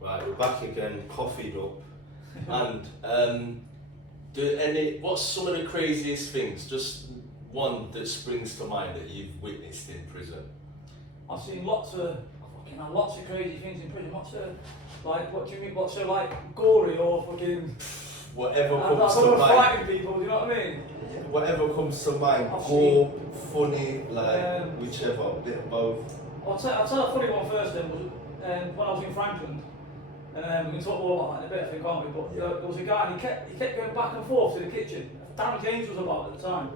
Right, we're back again, coffeeed up. And what's some of the craziest things? Just one that springs to mind that you've witnessed in prison. I've seen lots of crazy things in prison. Lots of what do you mean? Lots of gory or fucking whatever I comes don't to know, mind. fighting people. Do you know what I mean? Whatever comes to mind. I've Gore, funny, whichever, a bit of both. I'll tell a funny one first. Then was when I was in Franklin. We can talk more about that in a bit, I think, can't we? But there was a guy, and he kept going back and forth to the kitchen. Darren James was about at the time.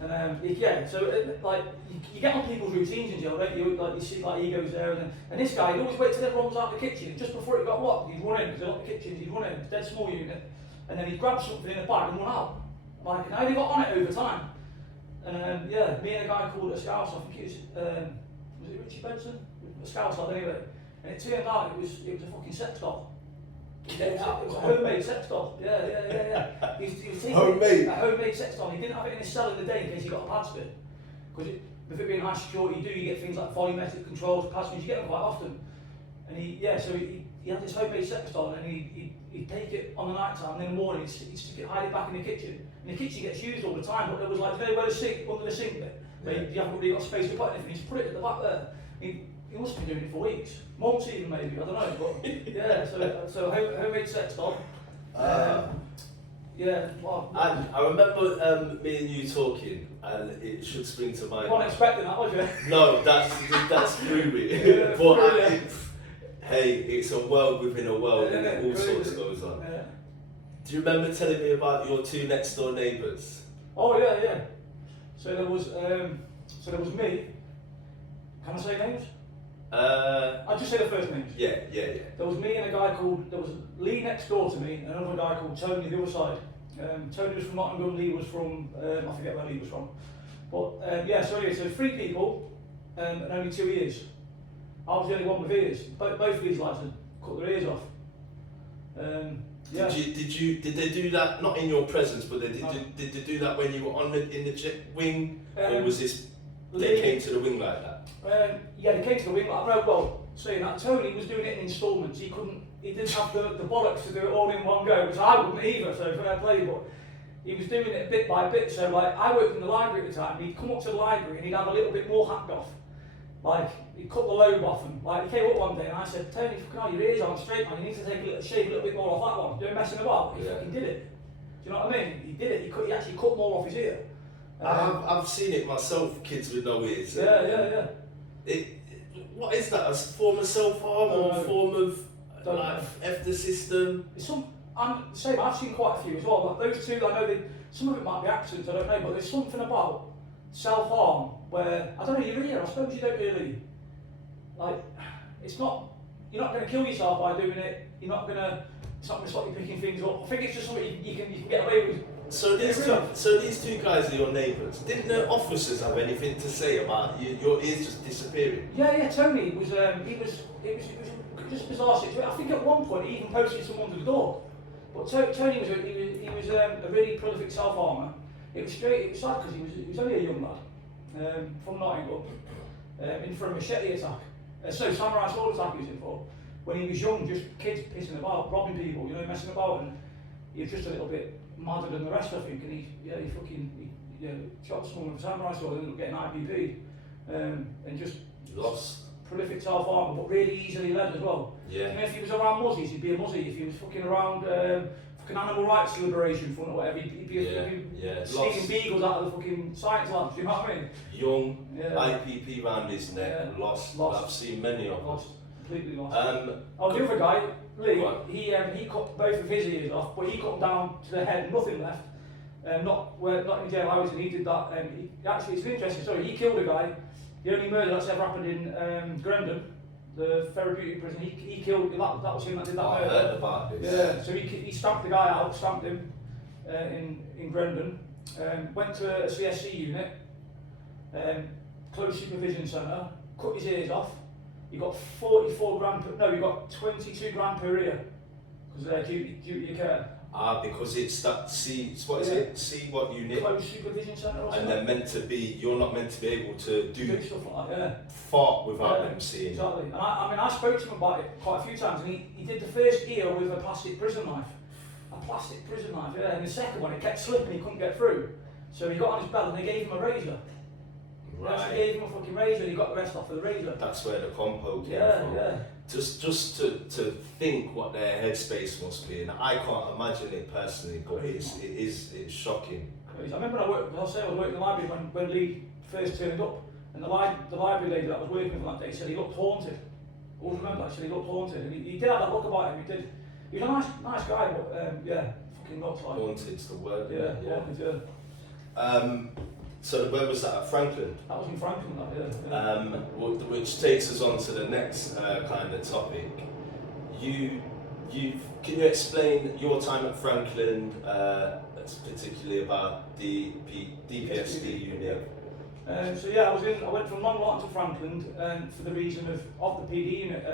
And you get on people's routines in jail, don't you? Like you see, egos there, and this guy, he'd always wait till everyone was out of the kitchen. Just before it got locked, he'd run in because they locked the kitchens. He'd run in, dead small unit, and then he'd grab something in the bag and run out. And how they got on it over time. And me and a guy called a Scouse, I think it was it Richie Benson? A Scouse lad anyway. And it turned out it was a fucking sex doll. It was a homemade sex doll. Yeah. He was taking Homemade? A homemade sex doll. He didn't have it in his cell in the day in case he got a pad spin. Because with it being high security, you get things like volumetric controls, pad spins, you get them quite often. And he had this homemade sex doll, and he'd take it on the night time, and in the morning he'd hide it back in the kitchen. And the kitchen gets used all the time, but there was where the sink, under the sink bit, where you haven't really got space to put anything. He's put it at the back there. He must have been doing it for weeks, months even maybe, I don't know, but yeah, so homemade sex doll. And I remember me and you talking, and it should spring to mind. You weren't expecting that, was you? No, that's groovy. Yeah, but it's a world within a world, and all sorts goes on. Yeah. Do you remember telling me about your two next door neighbours? Oh yeah. So there was me. Can I say names? I'll just say the first names. Yeah. There was me and a guy there was Lee next door to me, and another guy called Tony the other side. Tony was from Nottingham, Lee was from, I forget where Lee was from. But so 3 people, and only 2 ears. I was the only one with ears. Both of these lads had cut their ears off. Did they do that, not in your presence, but did they do that when you were in the wing, or was this, they came to the wing like that? They came to the wing like that. Well, saying that, Tony was doing it in instalments. He didn't have the bollocks to do it all in one go, because I wouldn't either, so fair play, but he was doing it bit by bit. So I worked in the library at the time, he'd come up to the library and he'd have a little bit more hacked off. He cut the lobe off, and he came up one day and I said, Tony, your ears aren't straight, man, you need to shave a little bit more off that one. Doing messing about. He fucking did it. Do you know what I mean? He did it, he actually cut more off his ear. I've seen it myself, kids with no ears. Yeah. What is that? A form of self-harm or a form of after system? I've seen quite a few as well. Those two, I know some of it might be accidents, I don't know, but there's something about self-harm where, I don't know, I suppose you don't really, it's not, you're not going to kill yourself by doing it, it's not going to stop you picking things up. I think it's just something you can get away with. So these two guys are your neighbours. Didn't the officers have anything to say about your ears just disappearing? Yeah. Tony was. It was just a bizarre situation. I think at one point he even posted someone to the door. But Tony was a really prolific self-harmer. It was sad because he was only a young lad from Nottingham, in for a machete attack. Samurai sword attack he was in for. When he was young, just kids pissing about, robbing people, messing about, and he was just a little bit madder than the rest, I think, and he shot someone with a samurai sword and ended up getting IPP, and just lost. Prolific self-harmer, but really easily led as well. Yeah. If he was around muzzies, he'd be a muzzy. If he was fucking around fucking animal rights liberation front or whatever, he'd be stealing beagles out of the fucking science labs. You know what I mean? Young, IPP round his neck, lost. I've seen many of them. Completely lost. The other guy, Lee, he cut both of his ears off, but he cut them down to the head, nothing left. Not in jail I was in, he did that. Actually, it's an interesting story. He killed a guy. The only murder that's ever happened in Grendon, the therapeutic prison, he killed, that was him that did that murder. I heard about this. Yeah, so he stamped the guy out, stamped him in Grendon, went to a CSC unit, closed supervision centre, cut his ears off. He got 22 grand per ear, because due to your care. Because it's that what is it? What unit? Close supervision centre or And something. they're meant to be, you're not meant to be able to Do stuff like that, yeah. fart without them seeing. Exactly. And I mean, I spoke to him about it quite a few times, and he did the first ear with a plastic prison knife. A plastic prison knife, yeah. And the second one, it kept slipping, he couldn't get through. So he got on his belt and they gave him a razor. Right. They gave him a fucking razor and he got the rest off with the razor. That's where the compo came from. Yeah. Just to think what their headspace must be, and I can't imagine it personally, but it's shocking. I remember when I was working in the library when Lee first turned up, and the library lady that I was working with that day said he looked haunted. I always remember that, he said he looked haunted, and he did have that look about him. He was a nice guy, but yeah, fucking looked like. Haunted's the word. Yeah, haunted, yeah. So where was that, at Franklin? That was in Franklin, yeah. Which takes us on to the next kind of topic. Can you explain your time at Franklin, particularly about the DPSD unit? So yeah, I went from Long Lartin to Franklin for the reason of the PD unit.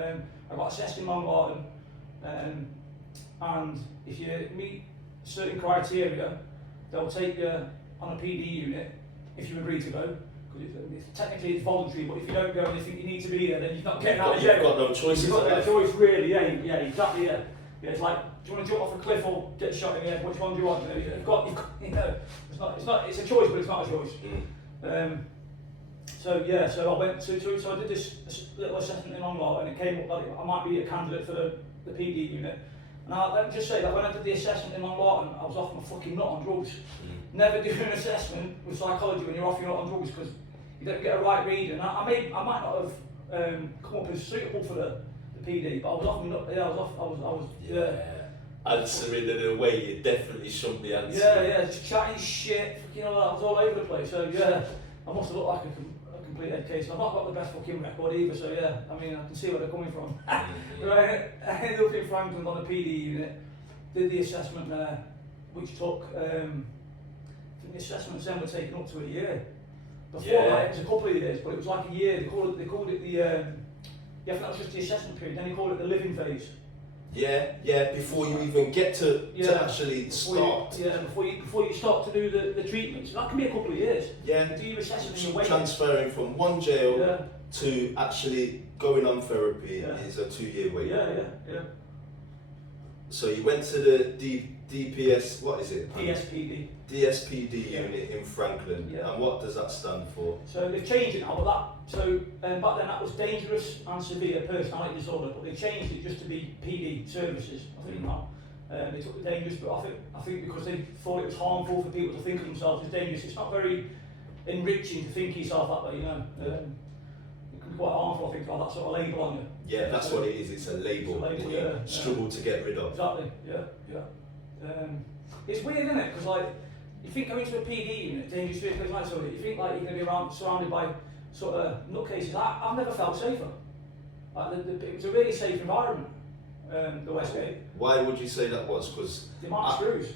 I got assessed in Long Lartin, and if you meet certain criteria, they'll take you on a PD unit if you agree to go. Because technically it's voluntary, but if you don't go and you think you need to be there, then you're not getting out of jail. You've got no choice. You've got no choice, really. Yeah, exactly. Yeah, it's like, do you want to jump off a cliff or get shot in the head? Which one do you want? It's a choice, but it's not a choice. So I went so I did this little assessment in Long Lartin, and it came up that I might be a candidate for the PD unit. And let me just say that when I did the assessment in Long Lartin, I was off my fucking nut on drugs. Never do an assessment with psychology when you're off your nut on drugs, because you don't get a right read. And I might not have come up as suitable for the PD, but I was off my nut. Yeah, I was. Answering in a way you definitely shouldn't be answering. Yeah, just chatting shit, I was all over the place. So yeah, I must have looked like a complete head case. I've not got the best fucking record either, so yeah, I mean, I can see where they're coming from. But I ended up in Franklin on the PD unit, did the assessment there, which took, I think the assessments then were taken up to a year. Before that, it was a couple of years, but it was like a year. They called it the, I think that was just the assessment period, then they called it the living phase. Yeah, before you even get to actually start. Before you start to do the treatment. So that can be a couple of years. Yeah. Do your assessment and your transferring from one jail to actually going on therapy is a 2-year wait. Yeah. So you went to the DPS, what is it? DSPD unit in Franklin. Yeah. And what does that stand for? So they've changed it now, but back then that was dangerous and severe personality disorder, but they changed it just to be PD services, I think now. They took the dangerous, but I think because they thought it was harmful for people to think of themselves as dangerous. It's not very enriching to think of yourself that way, It can be quite harmful, I think, to have that sort of label on you. Yeah, that's what it is. It's a label that you struggle to get rid of. Exactly. Yeah. It's weird, isn't it? Because you think going to a PD unit, dangerous place like so, you think like you're going to be surrounded by sort of nutcases. I've never felt safer. It was a really safe environment, the Westgate. Why would you say that was? Because the amount of screws.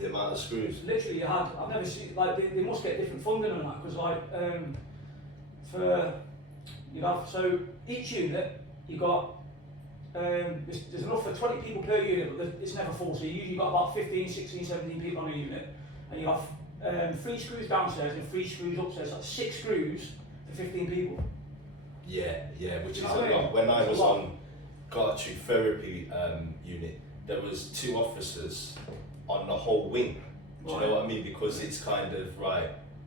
The amount of screws. Literally, I've never seen they must get different funding on that, because so each unit you got. There's enough for 20 people per unit, but it's never full, so you usually got about 15, 16, 17 people on a unit, and you have 3 screws downstairs and 3 screws upstairs. That's 6 screws for 15 people. Yeah, which is a lot. When I was on Garchu therapy unit, there was 2 officers on the whole wing. Do you know what I mean? Because it's kind of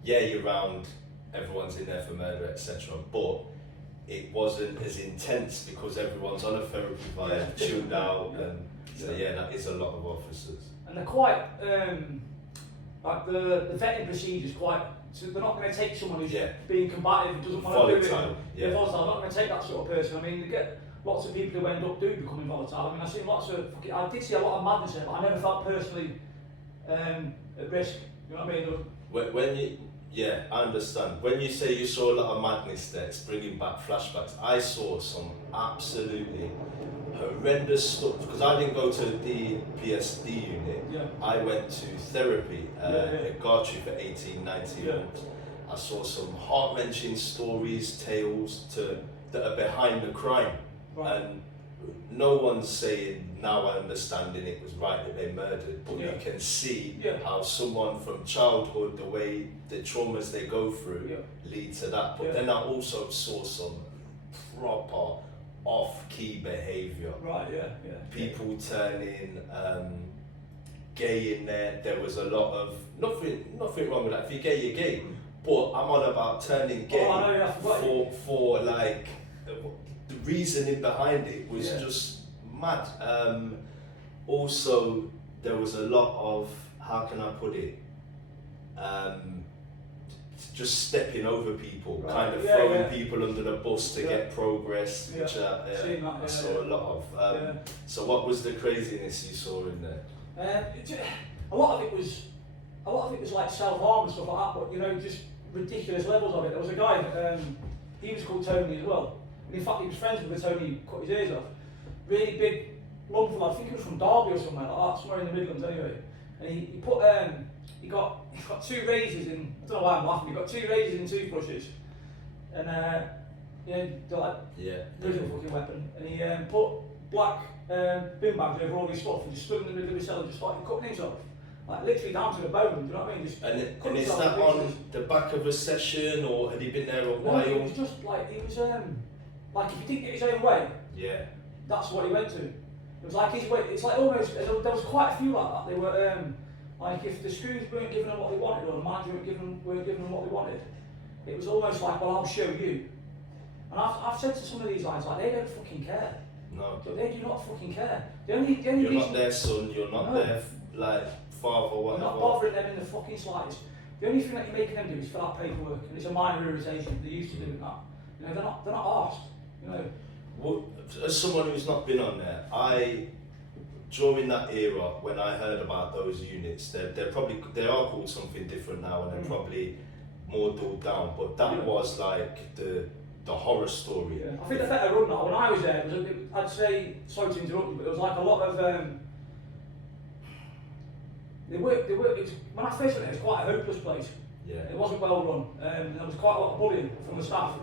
you're round, everyone's in there for murder, etc. But it wasn't as intense because everyone's on a therapy vibe, chilled out, and that is a lot of officers. And they're quite the vetting procedures quite. So they're not going to take someone who's being combative and doesn't want to do it. They're volatile. They're not going to take that sort of person. I mean, they get lots of people who end up becoming volatile. I mean, I did see a lot of madness there, but I never felt personally at risk. You know what I mean? I understand. When you say you saw a lot of madness there, it's bringing back flashbacks. I saw some absolutely horrendous stuff, because I didn't go to the PSD unit. I went to therapy at Garchu for 18, 19 months. I saw some heart-wrenching stories, tales that are behind the crime. And no one's saying now I understand it was right that they murdered, but you can see how someone from childhood, the way the traumas they go through lead to that. But then I also saw some proper off-key behaviour. Right, People turning gay in there. There was a lot of nothing wrong with that. If you're gay, you're gay. But I'm on about turning gay for like the reasoning behind it was just mad. Also, there was a lot of, how can I put it? Just stepping over people, kind of throwing people under the bus to get progress, which I saw a lot of. So what was the craziness you saw in there? A lot of it was like self-harm and stuff like that, but you know, just ridiculous levels of it. There was a guy, he was called Tony as well. And in fact, he was friends with Tony who cut his ears off. Really big lump of, I think he was from Derby or somewhere like that, somewhere in the Midlands anyway. And he put, he got 2 razors in, I don't know why I'm laughing, he got 2 razors in toothbrushes. And, you know, they're like, prison fucking weapon. And he put black bin bags over all his stuff and just stood in the middle of his cell and just started cutting himself. Like literally down to the bone, do you know what I mean? Just and is that on the back of a session, or had he been there a while? No, it was just like, it was like if he didn't get his own way, that's what he went to. It was like his way, it's like almost, there was quite a few like that. They were, like if the screws weren't giving them what they wanted, or the minds weren't giving them what they wanted, it was almost like, well, I'll show you. And I've said to some of these guys, like, they don't fucking care. No. They do not fucking care. The only you're reason, not their son, you're not their, like, father or whatever. You're not bothering them in the fucking slightest. The only thing that you're making them do is fill out paperwork, and it's a minor irritation. They're used to doing that. You know, they're not arsed. You know. Well, as someone who's not been on there, during that era when I heard about those units, they are called something different now, and they're probably more dulled down. But that was like the horror story. I think they're better run now. When I was there, I'd say, sorry to interrupt you, but there was like a lot of. When I first went there, it was quite a hopeless place. It wasn't well run. There was quite a lot of bullying from the staff.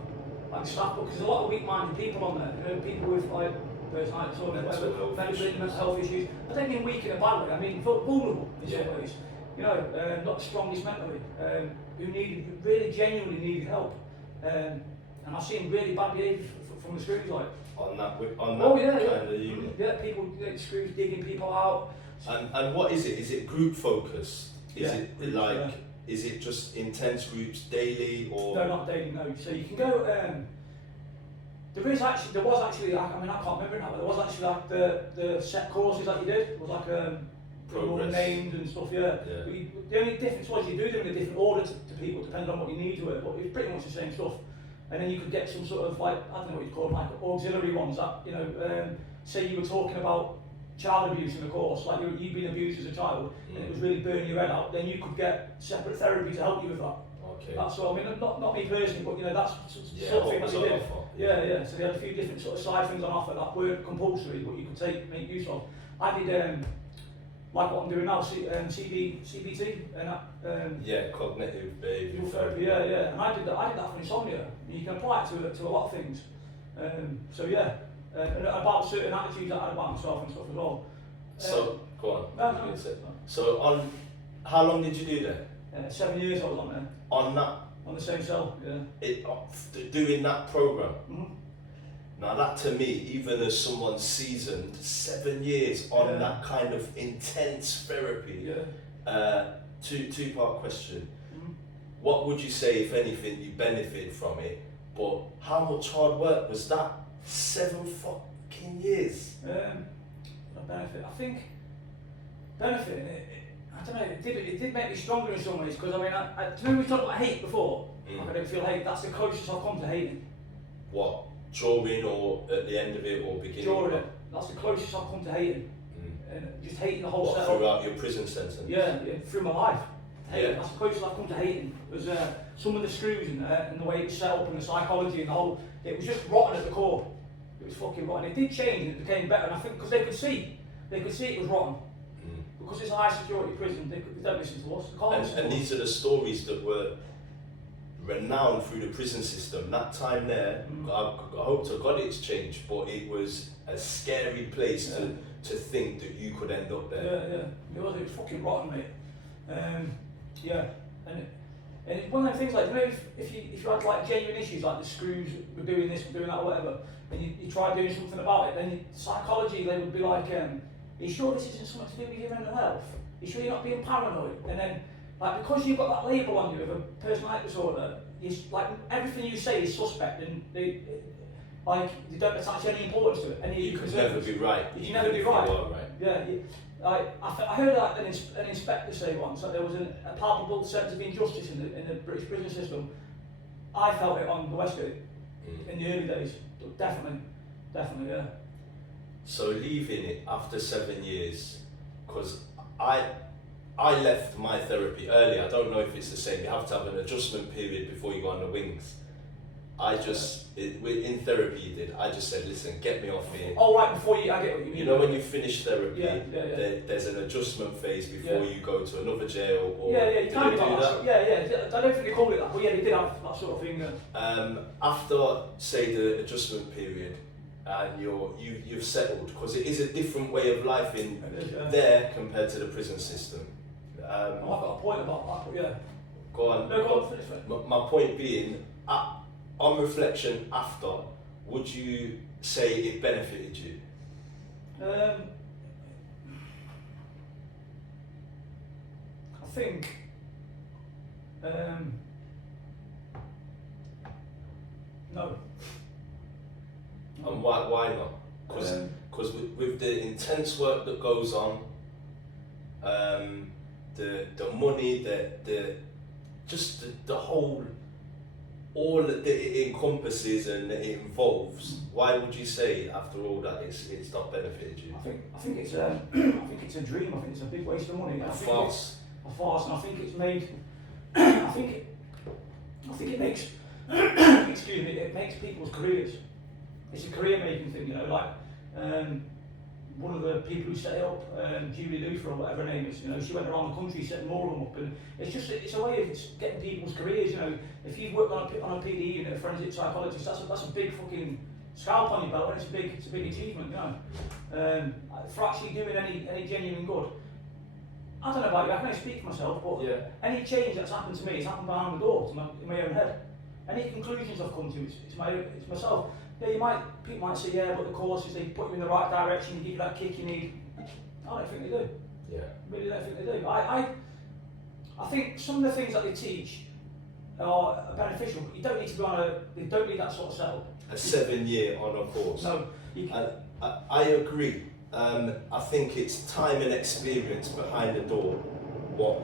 Like staff, because there's a lot of weak-minded people on there. You know, people with like personality disorders, mental health issues. I don't mean weak in a bad way. I mean vulnerable in some ways. You know, not the strongest mentally. Who really genuinely needed help. And I've seen really bad behaviour from the screws, like on that kind of unit. Yeah, people, screws digging people out. And what is it? Is it group focused? Is it like? Is it just intense groups daily, or? No, not daily. No. So you can go. There was actually. I mean, I can't remember it now, but there was actually like the set courses that you did. It was like progress names and stuff. But the only difference was you do them in a different order to people, depending on what your needs were. But it was pretty much the same stuff. And then you could get some sort of like, I don't know what you call them, like auxiliary ones that, you know, say you were talking about child abuse in the course, like you'd been abused as a child, and it was really burning your head out, then you could get separate therapy to help you with that. Okay. That's what I mean, not me personally, but you know, that's sort of thing that they did. So they had a few different sort of side things on offer that weren't compulsory, but you could make use of. I did, like what I'm doing now, CBT, and cognitive behavioural therapy. And I did that for insomnia. You can apply it to a lot of things. And about certain attitudes I had about myself and stuff as well. So, go on. No. So, how long did you do that? 7 years I was on there. On that? On the same cell, Doing that programme? Mm-hmm. Now that to me, even as someone seasoned, 7 years on that kind of intense therapy. Two-part question. Mm-hmm. What would you say, if anything, you benefited from it? But how much hard work was that? 7 fucking years. Benefit. I think benefit. I don't know. It did make me stronger in some ways, because I mean, do you know we talked about hate before? Like I don't feel hate. That's the closest I've come to hating. What? During or at the end of it or beginning? During it. That's the closest I've come to hating. And just hating the whole setup. Throughout your prison sentence? Yeah, through my life. That's the closest I've come to hating. Was some of the screws in there, and the way it was set up, and the psychology, and the whole. It was just rotten at the core. It was fucking rotten. It did change, and it became better. And I think because they could see it was rotten. Because it's a high security prison, they don't listen to us. They can't listen to us. These are the stories that were renowned through the prison system. That time there, I hope to God it's changed, but it was a scary place to think that you could end up there. Yeah. It was fucking rotten, mate. Yeah, and one of the things, like, you know, if you had like genuine issues, like the screws were doing this, were doing that, or whatever, and you try doing something about it, then psychology, they would be like, are you sure this isn't something to do with your mental health? Are you sure you're not being paranoid? And then, like, because you've got that label on you of a personality disorder, like everything you say is suspect, and they don't attach any importance to it. And you could never be right. You never be right. Right. Yeah. I heard that an inspector say once that there was a palpable sense of injustice in the British prison system. I felt it on the Westgate in the early days. Definitely, yeah. So leaving it after 7 years, because I left my therapy early. I don't know if it's the same. You have to have an adjustment period before you go on the wings. In therapy you did, I just said, listen, get me off here. Oh, right, before I get what you mean. You know, when you finish therapy, there's an adjustment phase before you go to another jail, or you can do that? Yeah, I don't think they called it that, but yeah, they did have that sort of thing. After, say, the adjustment period, and you've settled, because it is a different way of life in there compared to the prison system. I've got a point about that, but yeah. Go on. No, go on, finish it. My point being, on reflection after, would you say it benefited you? I think no. And why not? Because with the intense work that goes on, the money, the whole, all that it encompasses and it involves, why would you say after all that it's not benefited you? I think it's a dream. I think it's a big waste of money. A farce, and I think it's made. I think it makes. Excuse me. It makes people's careers. It's a career-making thing, you know. Like one of the people who set it up, Julie Luther or whatever her name is, you know, she went around the country setting more of them up, and it's a way of getting people's careers, you know. If you've worked on a PD unit, a forensic psychologist, that's a big fucking scalp on your belt, and it's a big achievement, you know. For actually doing any genuine good. I don't know about you, I can only speak for myself, but any change that's happened to me, it's happened behind the door, in my own head. Any conclusions I've come to, it's myself. Yeah, people might say, yeah, but the courses, they put you in the right direction, they give you that kick you need. I don't think they do. Yeah. I really don't think they do. I think some of the things that they teach are beneficial, but you don't need to be they don't need that sort of setup. A 7-year on a course. No. I agree. I think it's time and experience behind the door what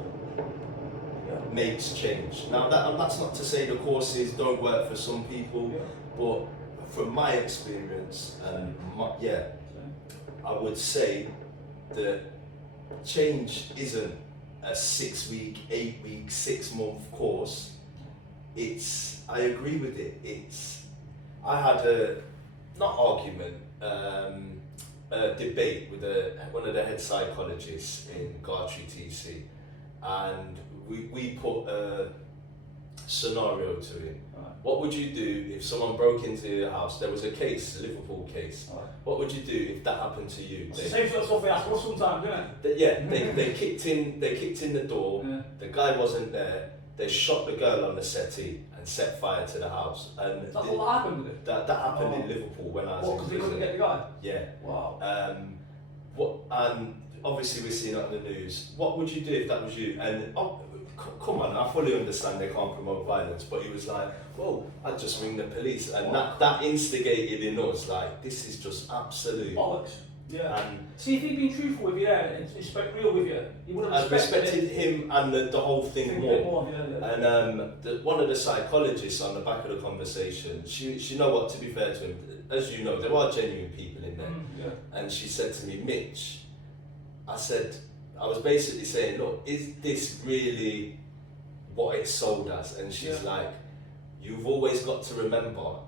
makes change. Now that's not to say the courses don't work for some people, but from my experience, I would say that change isn't a 6-week, 8-week, 6-month course. I agree with it. I had a debate with one of the head psychologists in Gartree TC, and we put a scenario to him. What would you do if someone broke into your house? There was a Liverpool case. What would you do if that happened to you? It's the same sort of stuff we ask for sometimes, isn't it? They kicked in the door. Yeah. The guy wasn't there. They shot the girl on the settee and set fire to the house. And that's what happened, did it? That happened in Liverpool when I was in prison. Because they couldn't get the guy? Yeah. Wow. And obviously we're seeing it on the news. What would you do if that was you? And come on, I fully understand they can't promote violence, but he was like, well, I'd just ring the police. And that instigated in us, like, this is just absolute bollocks. Yeah. And see, if he'd been truthful with you there and spoke real with you, he would have respected him and the whole thing more. Yeah. And one of the psychologists on the back of the conversation, she know what, to be fair to him, as you know, there are genuine people in there. And she said to me, Mitch, I was basically saying, look, is this really what it's sold as? And she's like, you've always got to remember,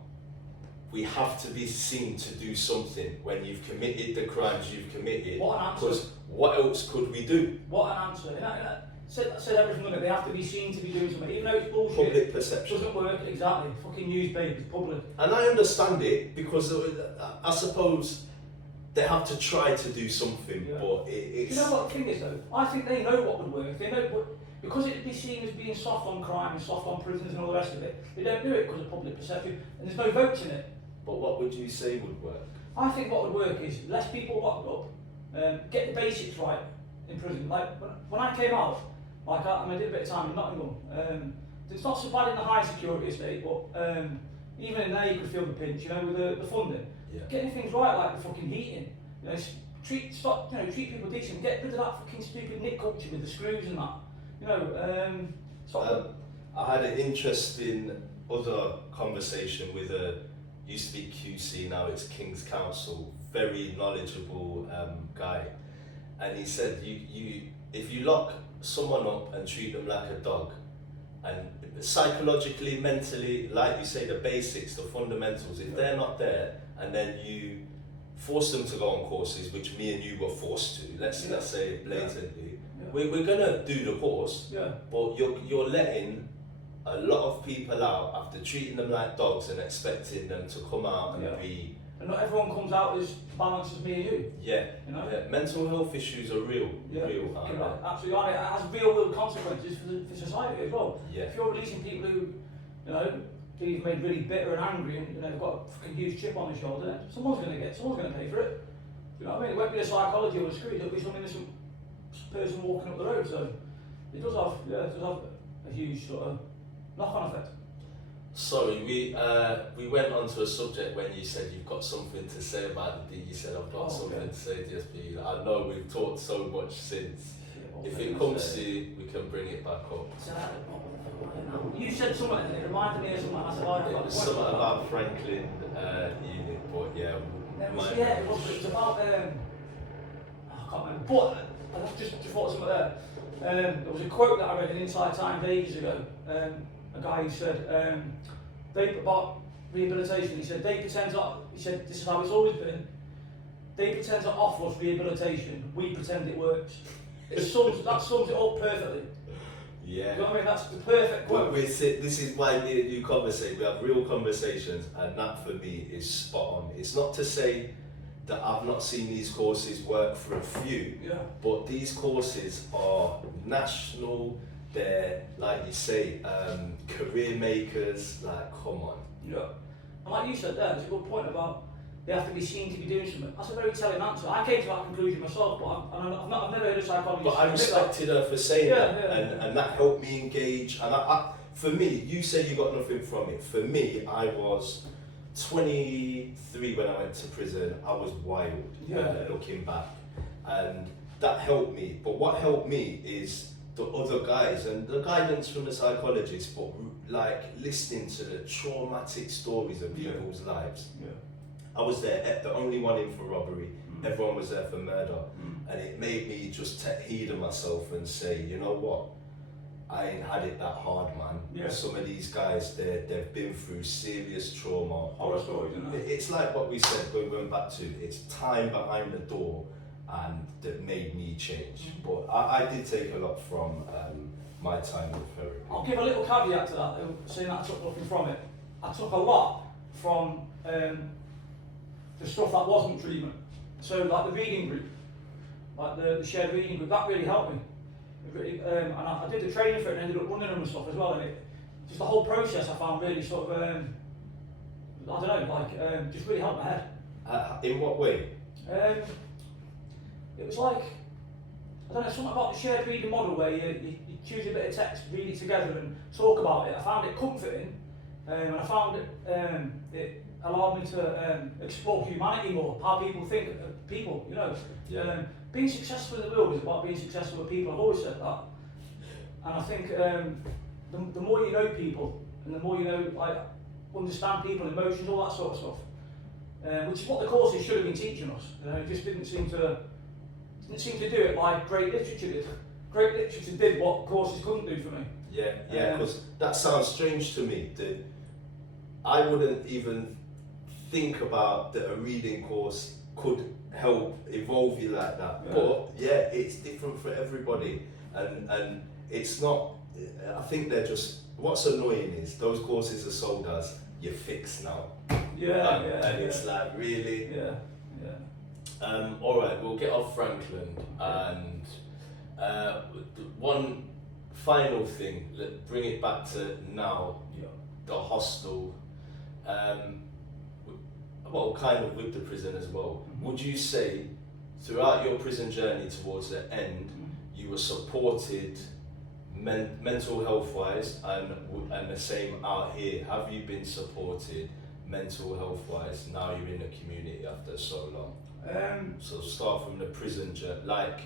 we have to be seen to do something when you've committed the crimes you've committed. What an answer. Because what else could we do? What an answer. said everything on it. They have to be seen to be doing something, even though it's bullshit. Public perception. Doesn't work exactly. Fucking newspapers, public. And I understand it because I suppose they have to try to do something, Yeah. but it's. Do you know what the thing is though? I think they know what would work. They know because it'd be seen as being soft on crime and soft on prisons and all the rest of it. They don't do it because of public perception, and there's no votes in it. But what would you say would work? I think what would work is less people locked up, get the basics right in prison. Like when I came out, like I did a bit of time in Nottingham. It's not so bad in the high security estate, but even in there you could feel the pinch, you know, with the funding. Yeah. Getting things right, like the fucking heating. You know, treat people decent. Get rid of that fucking stupid nick culture with the screws and that. You know, I had an interesting other conversation with a used to be QC, now it's King's Counsel, very knowledgeable guy, and he said you if you lock someone up and treat them like a dog, and psychologically, mentally, like you say, the basics, the fundamentals, if they're not there, and then you force them to go on courses, which me and you were forced to, let's say blatantly, we're gonna do the course, but you're letting a lot of people out after treating them like dogs and expecting them to come out and be. And not everyone comes out as balanced as me and you. Yeah, you know. Yeah. Mental health issues are real, real. Absolutely, and it has real world consequences for society as well. Yeah. If you're releasing people who, you know, you've made really bitter and angry, and you know, they've got a fucking huge chip on their shoulder, then someone's going to pay for it. You know what I mean? It won't be a psychology or a screw. It'll be some innocent person walking up the road. So it does have a huge sort of knock-on effect. Sorry, we went on to a subject when you said you've got something to say about the D. You said I've got something to say, DSP. I know we've talked so much since. If it comes to you, we can bring it back up. You said something and it reminded me of something. I said, it was something about Franklin unit, but yeah. It was about, I can't remember, but I just thought something there. There was a quote that I read in Inside Times ages ago. A guy who said, about rehabilitation, he said, he said, this is how it's always been, they pretend to offer us rehabilitation, we pretend it works. That sums it up perfectly. Yeah. You know what I mean? That's the perfect quote. This is why me and you conversate, we have real conversations, and that for me is spot on. It's not to say that I've not seen these courses work for a few, but these courses are national. They're, like you say, career makers, like, come on. Yeah. And like you said there, there's a good point about they have to be seen to be doing something. That's a very telling answer. I came to that conclusion myself, but I've never heard a psychologist. But I respected her for saying that, and that helped me engage. And for me, you say you got nothing from it. For me, I was 23 when I went to prison. I was wild, looking back. And that helped me. But what helped me is the other guys and the guidance from the psychologist, but like listening to the traumatic stories of people's lives. Yeah. I was there, the only one in for robbery. Everyone was there for murder, and it made me just take heed of myself and say, you know what, I ain't had it that hard, man. Yeah. Some of these guys, they've been through serious trauma. Horror stories, isn't it? It's like what we said, going back to, it's time behind the door, and that made me change. But I did take a lot from my time with therapy. I'll give a little caveat to that, saying that I took nothing from it. I took a lot from the stuff that wasn't treatment. So like the reading group, like the shared reading group, that really helped me. And I did the training for it and ended up running them and stuff as well. And just the whole process I found really sort of, I don't know, like just really helped my head. In what way? It was like, I don't know, something about the shared reading model where you choose a bit of text, read it together and talk about it. I found it comforting, and I found it allowed me to explore humanity more, how people think of people, you know. Yeah. Being successful in the world is about being successful with people, I've always said that. And I think the more you know people, and the more you know, like, understand people, emotions, all that sort of stuff, which is what the courses should have been teaching us. You know, it just didn't seem to do it like great literature did. Great literature did what courses couldn't do for me. Yeah, because that sounds strange to me. I wouldn't even think about that a reading course could help evolve you like that. Yeah. But yeah, it's different for everybody, and it's not. I think they're just. What's annoying is those courses are sold as you're fixed now. And it's like really. All right, we'll get off Franklin and one final thing. Bring it back to now. The hostel. Well, kind of with the prison as well. Would you say throughout your prison journey towards the end, you were supported mental health wise, and the same out here? Have you been supported mental health wise now you're in the community after so long? So start from the prison journey. Like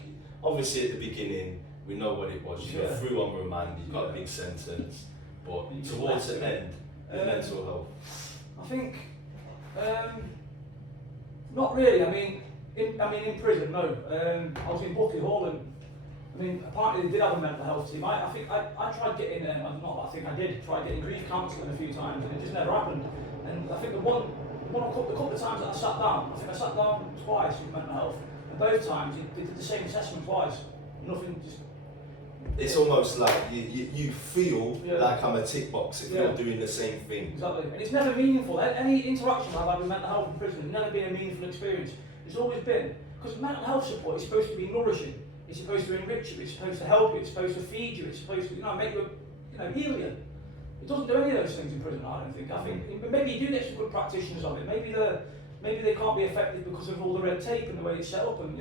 obviously at the beginning we know what it was. You got through on remand, you got a big sentence, but towards the end, mental health. I think not really. I mean in prison, no. I was in Buckley Hall, and I mean apparently they did have a mental health team. I think I tried getting I think I did try getting grief counselling a few times, and it just never happened. And I think the couple of times that I sat down, I think I sat down twice with mental health, and both times they did the same assessment twice. Nothing, just. It's almost like you feel like I'm a tick box if you're doing the same thing. Exactly, and it's never meaningful. Any interaction I've had with mental health in prison has never been a meaningful experience. It's always been, because mental health support is supposed to be nourishing, it's supposed to enrich you, it's supposed to help you, it's supposed to feed you, it's supposed to make you, heal you. It doesn't do any of those things in prison, I don't think. I think maybe you do get some good practitioners of it. Maybe they can't be effective because of all the red tape and the way it's set up, and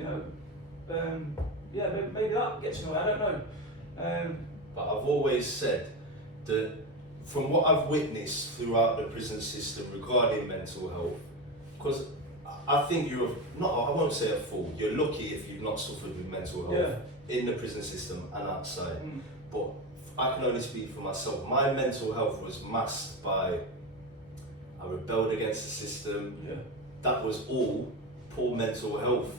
maybe that gets in the way. I don't know. But I've always said that from what I've witnessed throughout the prison system regarding mental health, because I think I won't say a fool, you're lucky if you've not suffered with mental health in the prison system and outside. But I can only speak for myself. My mental health was masked by I rebelled against the system. That was all poor mental health.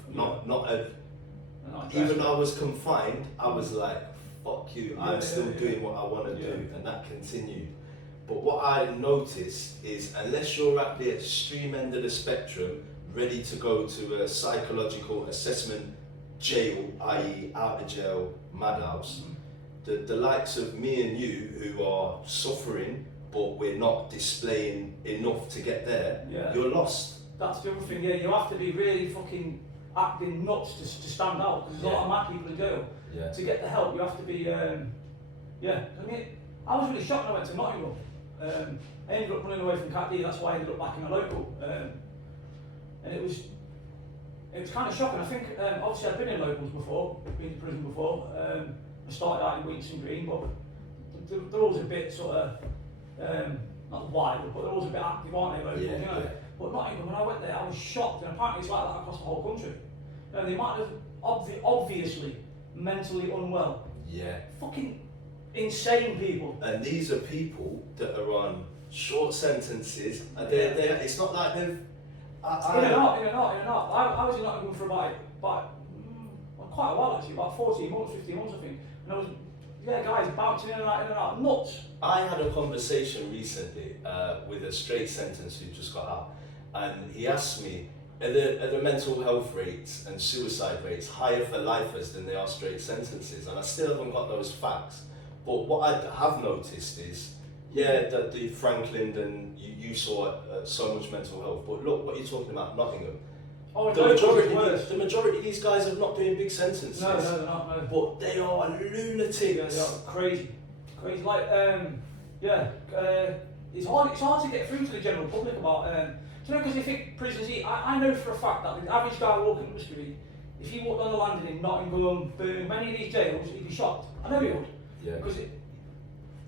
Even though I was confined, I was like, fuck you, I'm still doing what I want to do, and that continued. But what I noticed is, unless you're at the extreme end of the spectrum, ready to go to a psychological assessment jail, i.e. out of jail, madhouse, the likes of me and you who are suffering, but we're not displaying enough to get there, you're lost. That's the other thing, you have to be really fucking acting nuts to stand out, because there's a lot of mad people in jail. To get the help, you have to be, I mean, I was really shocked when I went to Nottingham. I ended up running away from Cat D, that's why I ended up back in a local. And it was kind of shocking. I think, obviously I'd been in locals before, been to prison before. I started out in Winson Green, but they're always a bit sort of, not wild, but they're always a bit active, aren't they, locals, But Nottingham, when I went there, I was shocked, and apparently it's like that across the whole country. The amount of obviously mentally unwell, fucking insane people. And these are people that are on short sentences, and it's not like they've... In and out. I was in Nottingham for about quite a while actually, about 14 months, 15 months I think, and I was, guys bouncing in and out, nuts. I had a conversation recently with a straight sentence who just got out, and he asked me, are the mental health rates and suicide rates higher for lifers than they are straight sentences? And I still haven't got those facts. But what I have noticed is, that the Franklin and you saw so much mental health, but look what you're talking about, Nottingham. The majority of these guys are not doing big sentences. No, they're not. No. But they are lunatics. They are crazy. Like, it's hard to get through to the general public about. Because they think prisons. I know for a fact that the average guy walking up the street, if he walked on the landing in Nottingham, Birmingham, any of these jails, he'd be shocked. I know he would. Because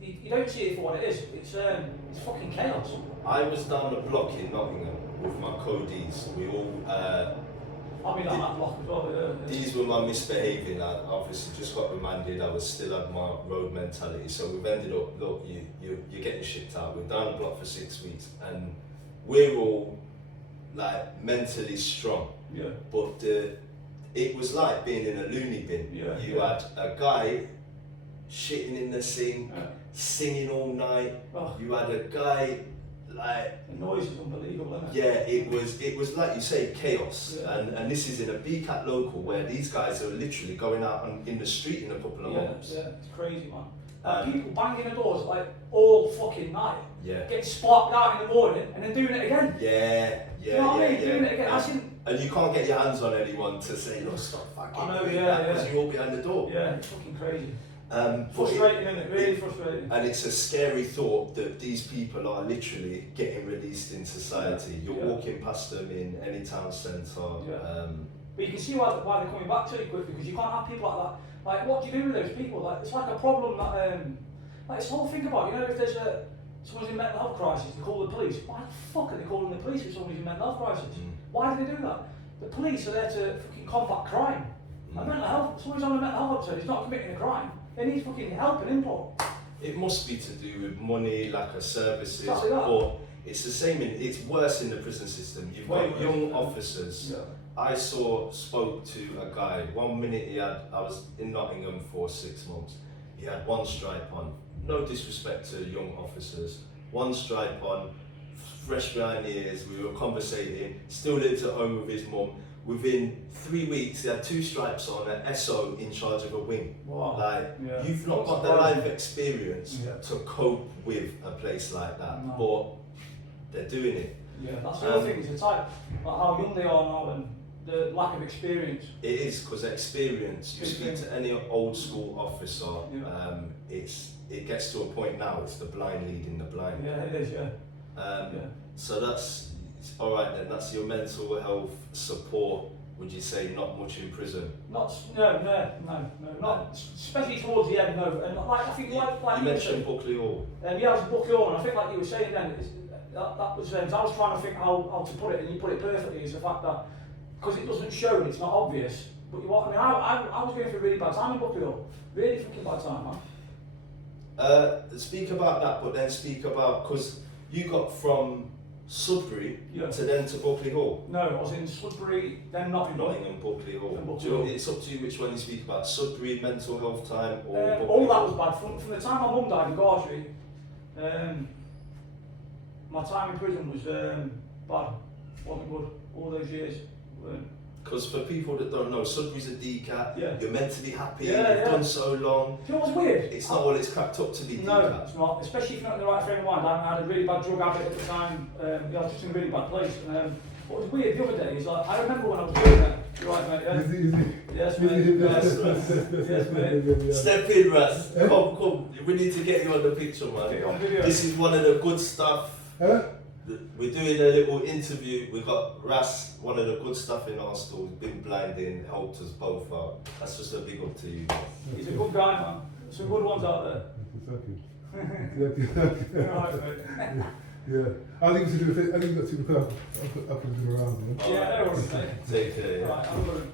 you don't see it for what it is. It's fucking chaos. I was down the block in Nottingham with my codies. We all. I've been down that block as well. These were my misbehaving. I obviously just got remanded. I was still had my road mentality. So we've ended up. Look, you're getting shipped out. We're down the block for 6 weeks, and we're all like mentally strong. But it was like being in a loony bin. You had a guy shitting in the sink, singing all night. You had a guy like the noise is unbelievable, isn't it? yeah, it was like you say, chaos, Yeah. and this is in a BCAT local where these guys are literally going out in the street in a couple of months. Yeah, it's crazy, man. People banging the doors like all fucking night, Yeah, getting sparked out in the morning and then doing it again. yeah, You know what I mean? yeah. Doing it again. And you can't get your hands on anyone to say, look, stop fucking I know, doing yeah, that, yeah. because you're all behind the door. Yeah, it's fucking crazy. But Frustrating, isn't it? Really frustrating. And it's a scary thought that these people are literally getting released in society. You're walking past them in any town centre. Yeah. But you can see why they're coming back to it quickly, because you can't have people like that. Like, what do you do with those people? Like, it's like a problem that, like, it's the whole thing about, you know, if there's someone's in mental health crisis, they call the police. Why the fuck are they calling the police if someone's in mental health crisis? Why do they do that? The police are there to fucking combat crime. And mental health, someone's on a mental health episode, he's not committing a crime. They need fucking help and input. It must be to do with money, lack of services, Exactly that. but it's the same. It's worse in the prison system. You've got young officers. Yeah. I spoke to a guy. 1 minute I was in Nottingham for 6 months. He had one stripe on. No disrespect to young officers. One stripe on, fresh behind the ears. We were conversating. Still lives at home with his mum. Within 3 weeks, he had 2 stripes on, an SO in charge of a wing. Wow. Like, Yeah. you've not got the life experience to cope with a place like that, No. but they're doing it. Yeah, that's the other thing, is the type, like how young they are now and the lack of experience. It is, because experience, you speak to any old school officer, it gets to a point now, it's the blind leading the blind. Yeah, it is, So that's, alright then, that's your mental health support, would you say, not much in prison? No, not, especially towards the end, no. And like, I think, like you mentioned Buckley Hall. Yeah, I was Buckley Hall, and I think like you were saying then, that was, I was trying to think how to put it, and you put it perfectly, is the fact that, because it doesn't show and it's not obvious, but I was going through a really bad time in Buckley Hall. Really fucking bad time, man. Speak about that, but then speak about, because you got from Sudbury to then to Buckley Hall. No, I was in Sudbury, then Nottingham, Buckley Hall. It's up to you which one you speak about, Sudbury mental health time or Buckley all that Hall? was bad. From the time my mum died in Gartree, my time in prison was bad. Wasn't good. All those years. Because for people that don't know, Sudbury's a DCAT, you're meant to be happy, you've done so long. Do you know what's weird? It's not all it's cracked up to be DCAT. No, it's not, especially if you're not in the right frame of mind. I had a really bad drug habit at the time, I was just in a really bad place. What was weird the other day is, like, I remember when I was doing that. You're right, mate, yeah? Easy. Yes, mate. Yes, mate. Step in, Ras. Come. We need to get you on the picture, man. Get on video. This is one of the good stuff. Huh? We're doing a little interview. We've got Ras, one of the good stuff in our school. He's been blinding, helped us both out. That's just a big up to you. He's a good guy, man. Some good ones out there. Exactly. Right, mate. Yeah. I think we should do I think we've got to because I've been around, man. Yeah, no worries, mate. Take care. Right, I'm good.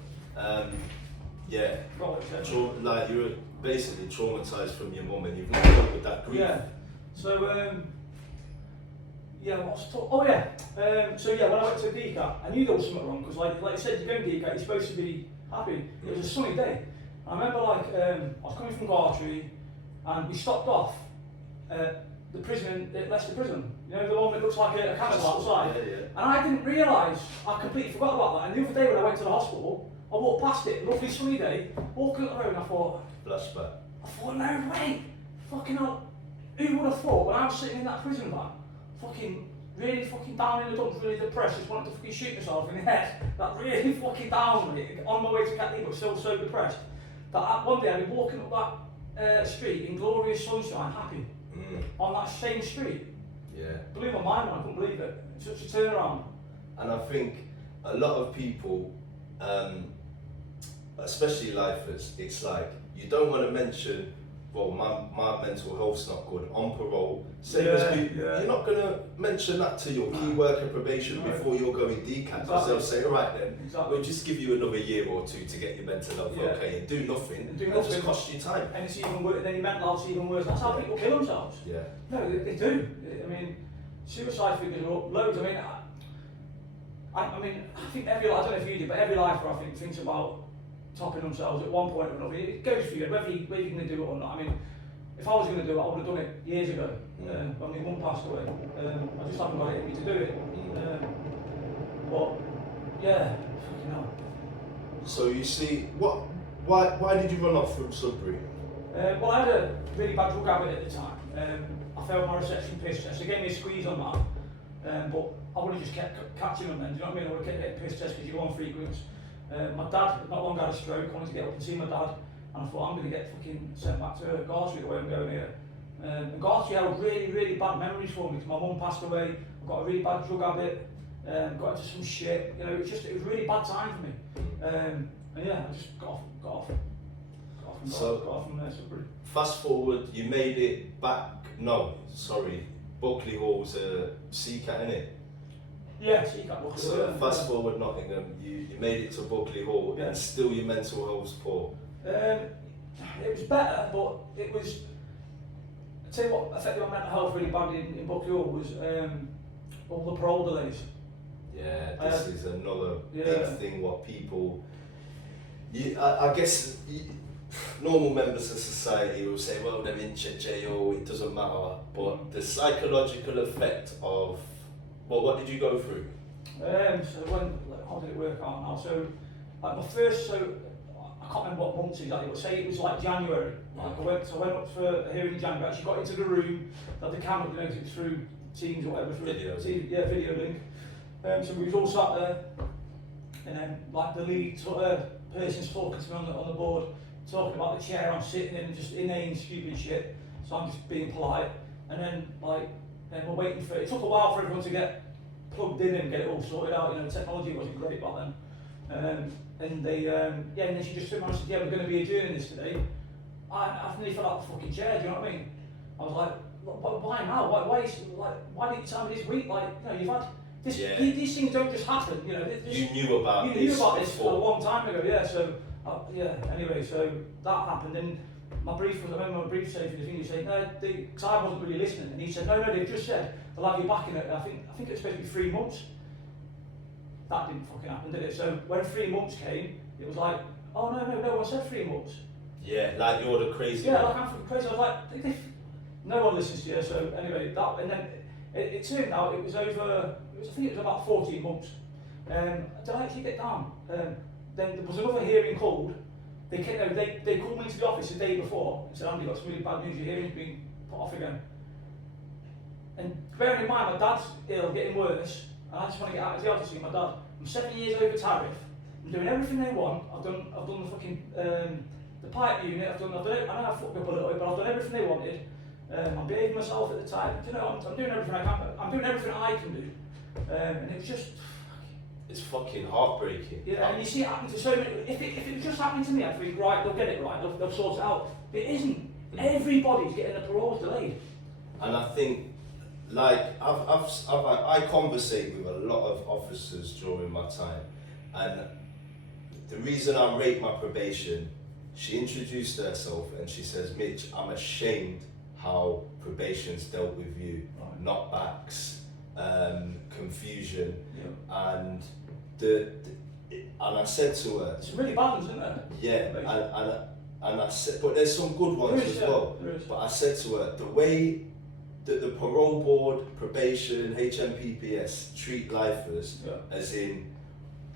Yeah. Right, Like, you're basically traumatised from your mum and you've not dealt with that grief. Yeah. So, what was so when I went to DCAT, I knew there was something wrong, because like you said, you're going to DCAT, you're supposed to be happy. It was a sunny day. I remember I was coming from Gartree, and we stopped off the prison at Leicester Prison. You know, the one that looks like a castle outside. Yeah. And I didn't realise, I completely forgot about that. And the other day when I went to the hospital, I walked past it, lovely sunny day, walking up the road, and I thought, Flashback. no way, fucking hell, who would have thought when I was sitting in that prison van, fucking really fucking down in the dumps, really depressed, just wanted to fucking shoot myself in the head, that really fucking down with it, on my way to Cat but still so depressed, that one day I'd be walking up that street in glorious sunshine, happy, on that same street. Yeah. Blew my mind, man, I couldn't believe it. Such a turnaround. And I think a lot of people, especially lifers, it's like, you don't want to mention, well, my mental health's not good, on parole, you're not going to mention that to your key worker probation before you're going DCAT, because they'll say, alright then, we'll just give you another year or two to get your mental health okay, and do nothing, it'll just cost you time. And it's even worse, then your mental health's even worse. That's how people kill themselves. Yeah. No, they do. I mean, suicide figures are up loads. I mean, I think I don't know if you do, but every lifer, I think, thinks about topping themselves at one point or another. It goes for you, whether you're going to do it or not. I mean, if I was going to do it, I would have done it years ago, when my mum passed away. I just haven't got it in me to do it. But, yeah, fucking hell. So you see, why did you run off from Sudbury? Well, I had a really bad drug habit at the time. I failed my reception piss test. They gave me a squeeze on that, but I would have just kept catching them then. Do you know what I mean? I would have kept getting piss tests because you go on frequent. My dad had not long had a stroke. I wanted to get up and see my dad, and I thought I'm going to get fucking sent back to Gartree the way I'm going here. And Gartree held really, really bad memories for me because my mum passed away. I got a really bad drug habit. Got into some shit. You know, it was a really bad time for me. And yeah, I just got off from there. So fast forward, you made it back. No, sorry, Buckley Hall was a CCAT, innit? Yeah, CCAT Buckley. So fast forward, Nottingham, you made it to Buckley Hall, and still your mental health was poor. It was better, but it was. I tell you what affected my mental health really badly in Buckley Hall was all the parole delays. Yeah, this is another big thing. What people, I guess, normal members of society will say, well, they're in jail, it doesn't matter. But the psychological effect of, well, what did you go through? How did it work out now? So, my first, I can't remember what month exactly, but say it was like January. Like I went up for a hearing in January. I actually got into the room, had the camera connected through Teams or whatever, video link. So we was all sat there, and then like the lead person's talking to me on the board, talking about the chair I'm sitting in, just inane stupid shit. So I'm just being polite, and then we're waiting for it. It took a while for everyone to get plugged in and get it all sorted out. You know, technology wasn't great back then. And then she just turned around and said, yeah, we're going to be adjourning this today. I nearly fell out of the fucking chair. Do you know what I mean? I was like, why now? Why didn't you tell me this week? Like, you know, you've had. These things don't just happen, you know. You knew about this a long time ago, yeah. So, anyway, so that happened, and I remember my brief saying for the thing, he said, no, because I wasn't really listening, and he said, no, they've just said they'll have you back in it. I think it was supposed to be 3 months. That didn't fucking happen, did it? So when 3 months came, it was like, oh no one said 3 months. Yeah, like you're the crazy. Yeah, like I'm fucking crazy. I was like, no one listens to you. So anyway, and then it turned out it was over. I think it was about 14 months. Did I actually get down? Then there was another hearing called. They called me into the office the day before and said, Andy, got some really bad news, your hearing's been put off again. And bearing in mind, my dad's ill, getting worse, and I just want to get out of the house to see my dad. I'm 7 years over tariff, I'm doing everything they want. I've done the fucking, the pipe unit, I've done it, I know I fucked up a little bit, but I've done everything they wanted. I'm behaving myself at the time. You know, I'm doing everything I can, I'm doing everything I can do. And it was just... It's fucking heartbreaking. Yeah, and you see it happen to so many... If it was just happening to me, I'd think, right, they'll get it right, they'll sort it out. It isn't. Everybody's getting their paroles delayed. And I think, like, I conversate with a lot of officers during my time, and the reason I rate my probation, she introduced herself and she says, Mitch, I'm ashamed how probation's dealt with you, knockbacks, confusion, and I said to her, it's really balanced, isn't it? Yeah, and I said, but there's some good ones as well. But I said to her, the way that the parole board, probation, HMPPS treat lifers, as in,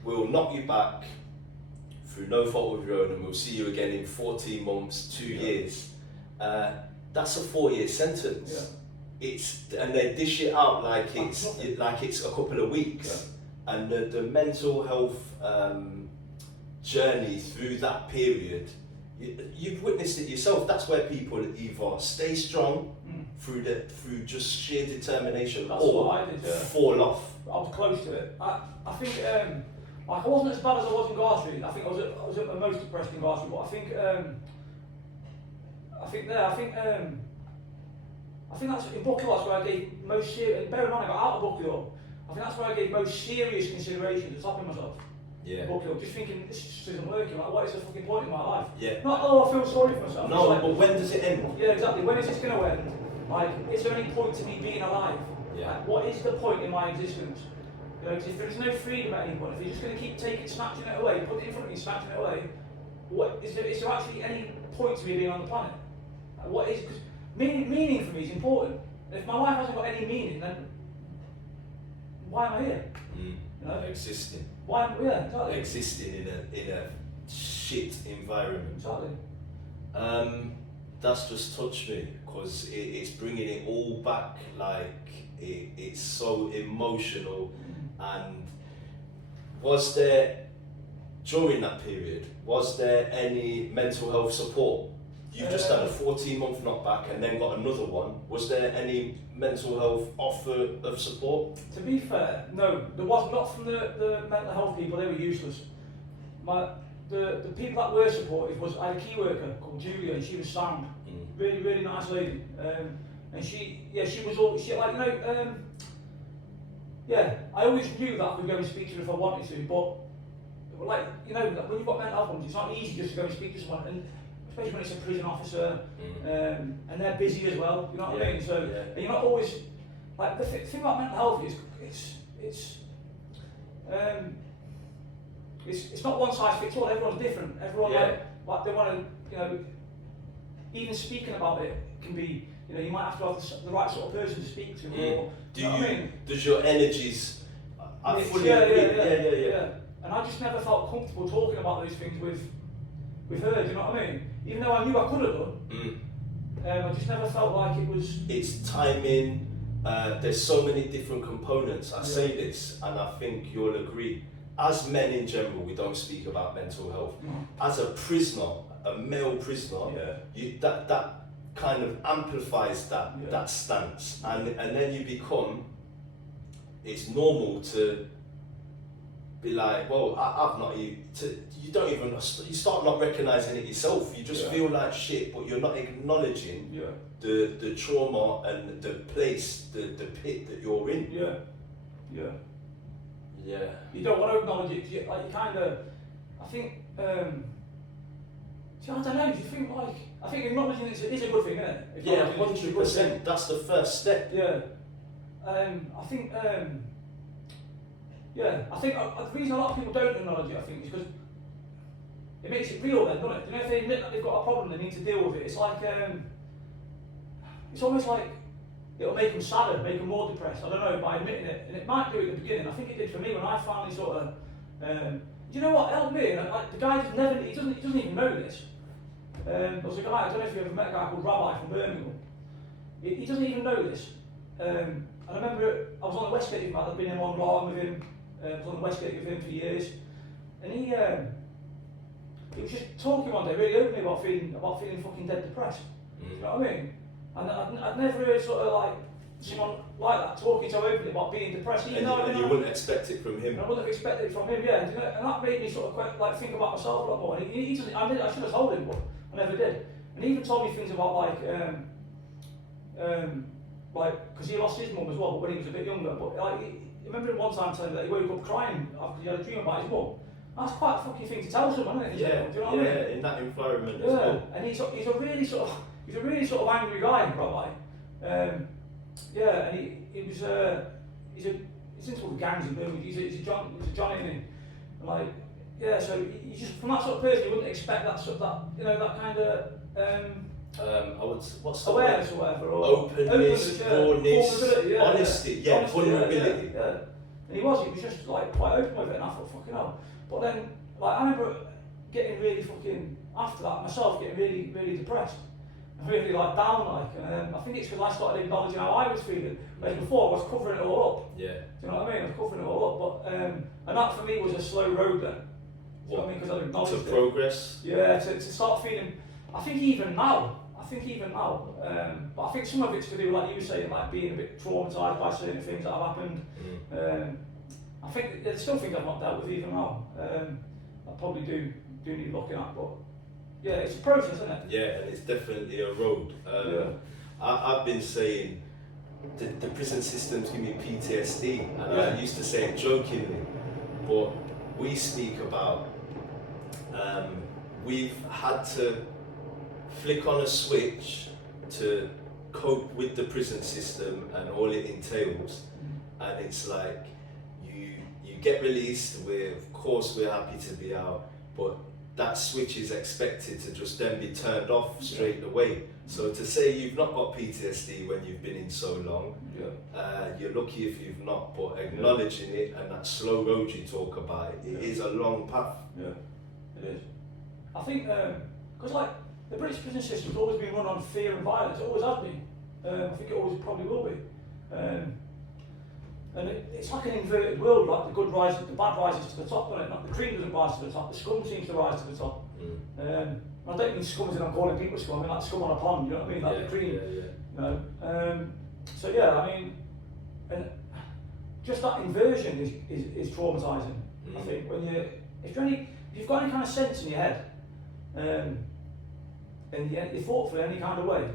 we'll knock you back through no fault of your own, and we'll see you again in 14 months, 2 years. That's a 4-year sentence. And they dish it out like it's a couple of weeks. And the mental health journey through that period, you've witnessed it yourself. That's where people either stay strong through just sheer determination, or fall off. I was close to it. I think like I wasn't as bad as I was in Gartree. I think I was at the most depressed in Gartree, but I think that's in Buckley. That's where I gave most serious. Bear in mind, I got out of Buckley. I think that's where I gave most serious consideration to stopping myself. Yeah. Buckley, just thinking this just isn't working. Like, what is the fucking point in my life? Yeah. Not I feel sorry for myself. No, but when does it end? Yeah, exactly. When is this going to end? Like, is there any point to me being alive? Yeah. Like, what is the point in my existence? You know, if there's no freedom at any point, if you're just going to keep snatching it away, putting it in front of me, snatching it away, is there actually any point to me being on the planet? Like, what is? meaning for me is important. If my life hasn't got any meaning, then why am I here? You know? Existing. Why? Yeah, exactly. Existing in a shit environment. Exactly. That's just touched me because it's bringing it all back. Like it's so emotional. And was there during that period? Was there any mental health support? You just had a 14-month knockback and then got another one. Was there any mental health offer of support? To be fair, no, there was not from the mental health people. They were useless. The people that were supportive was I had a key worker called Julia, and she was sound, really really nice lady, and she was all like I always knew that I could go and speak to her if I wanted to, but like when you've got mental health problems, it's not easy just to go and speak to someone, and especially when it's a prison officer, and they're busy as well. You know what I mean? So and you're not always like the thing about mental health is it's not one size fits all. Everyone's different. Everyone like they want to even speaking about it can be you might have to have the right sort of person to speak to. Or, Does your energies? I fully agree. Yeah. And I just never felt comfortable talking about those things with her. Do you know what I mean? Even though I knew I could have done, I just never felt like it was. It's timing. There's so many different components. I say this, and I think you'll agree. As men in general, we don't speak about mental health. As a prisoner, a male prisoner, that kind of amplifies that stance, and then you become. It's normal to be like, well, I've not even. You don't even. You start not recognizing it yourself. You just feel like shit, but you're not acknowledging the trauma and the place, the pit that you're in. Yeah. You don't want to acknowledge it. Like you kind of. I think. See, I don't know. Do you think like? I think acknowledging it is a good thing, isn't it? 100%. That's the first step. Yeah. I think. I think the reason a lot of people don't acknowledge it, I think, is because it makes it real then, doesn't it? If they admit that they've got a problem, they need to deal with it. It's like, it's almost like it'll make them sadder, make them more depressed, I don't know, by admitting it. And it might do at the beginning. I think it did for me when I finally sort of, you know what, helped me? And the guy he doesn't even know this. There was a guy, I don't know if you ever met a guy called Rabbi from Birmingham. He doesn't even know this. And I remember I was on the Westgate with him, I'd been in one garden with him. I was on the Westgate with him for years, and he was just talking one day really openly about feeling fucking dead depressed. You know what I mean? And I'd never heard sort of like someone like that talking so openly about being depressed. And you wouldn't expect it from him. And I wouldn't have expected it from him, yeah. And that made me sort of like think about myself a lot more. And he doesn't. I should have told him, but I never did. And he even told me things about like because he lost his mum as well, but when he was a bit younger. But like, I remember him one time telling me that he woke up crying after he had a dream about his mum. That's quite a fucking thing to tell someone, isn't it? Do you know what I mean? Yeah, in that environment as well. And he's a really sort of angry guy, probably. And he was he's into all the gangs in Birmingham. He's a Johnny, and like so he just from that sort of person you wouldn't expect that sort of that kind of what's the awareness word? or whatever, or openness, rawness, honesty, vulnerability. Yeah. And he was just like quite open with it, and I thought, fucking hell. But then, like, I remember getting really fucking, after that, myself getting really, really depressed. And really, like, down, like. And I think it's because I started acknowledging how I was feeling. Whereas before, I was covering it all up. Yeah. Do you know what I mean? I was covering it all up. But, and that for me was a slow road then. Do you know what I mean? Because I acknowledged it. To progress? Yeah, to start feeling, I think even now, but I think some of it's to do with, like you were saying, like being a bit traumatised by certain things that have happened. I think there's still things I've not dealt with even now. I probably do need looking at, but yeah, it's a process, isn't it? Yeah, and it's definitely a road. I've been saying the prison systems give me PTSD, and I used to say it jokingly, but we speak about we've had to flick on a switch to cope with the prison system and all it entails, and it's like you get released. Of course we're happy to be out, but that switch is expected to just then be turned off straight away. So to say you've not got PTSD when you've been in so long, you're lucky if you've not, but acknowledging it and that slow road you talk about, it is a long path. Yeah, it is. I think, because like, the British prison system's always been run on fear and violence, it always has been. I think it always probably will be. And it's like an inverted world, like the bad rises to the top, doesn't it? Not the cream doesn't rise to the top, the scum seems to rise to the top. I don't mean scum as in I'm calling people scum, I mean like scum on a pond, you know what I mean? Like the cream. You know? So yeah, I mean, and just that inversion is traumatising. I think when if you've got any kind of sense in your head, and you're thoughtful in any kind of way,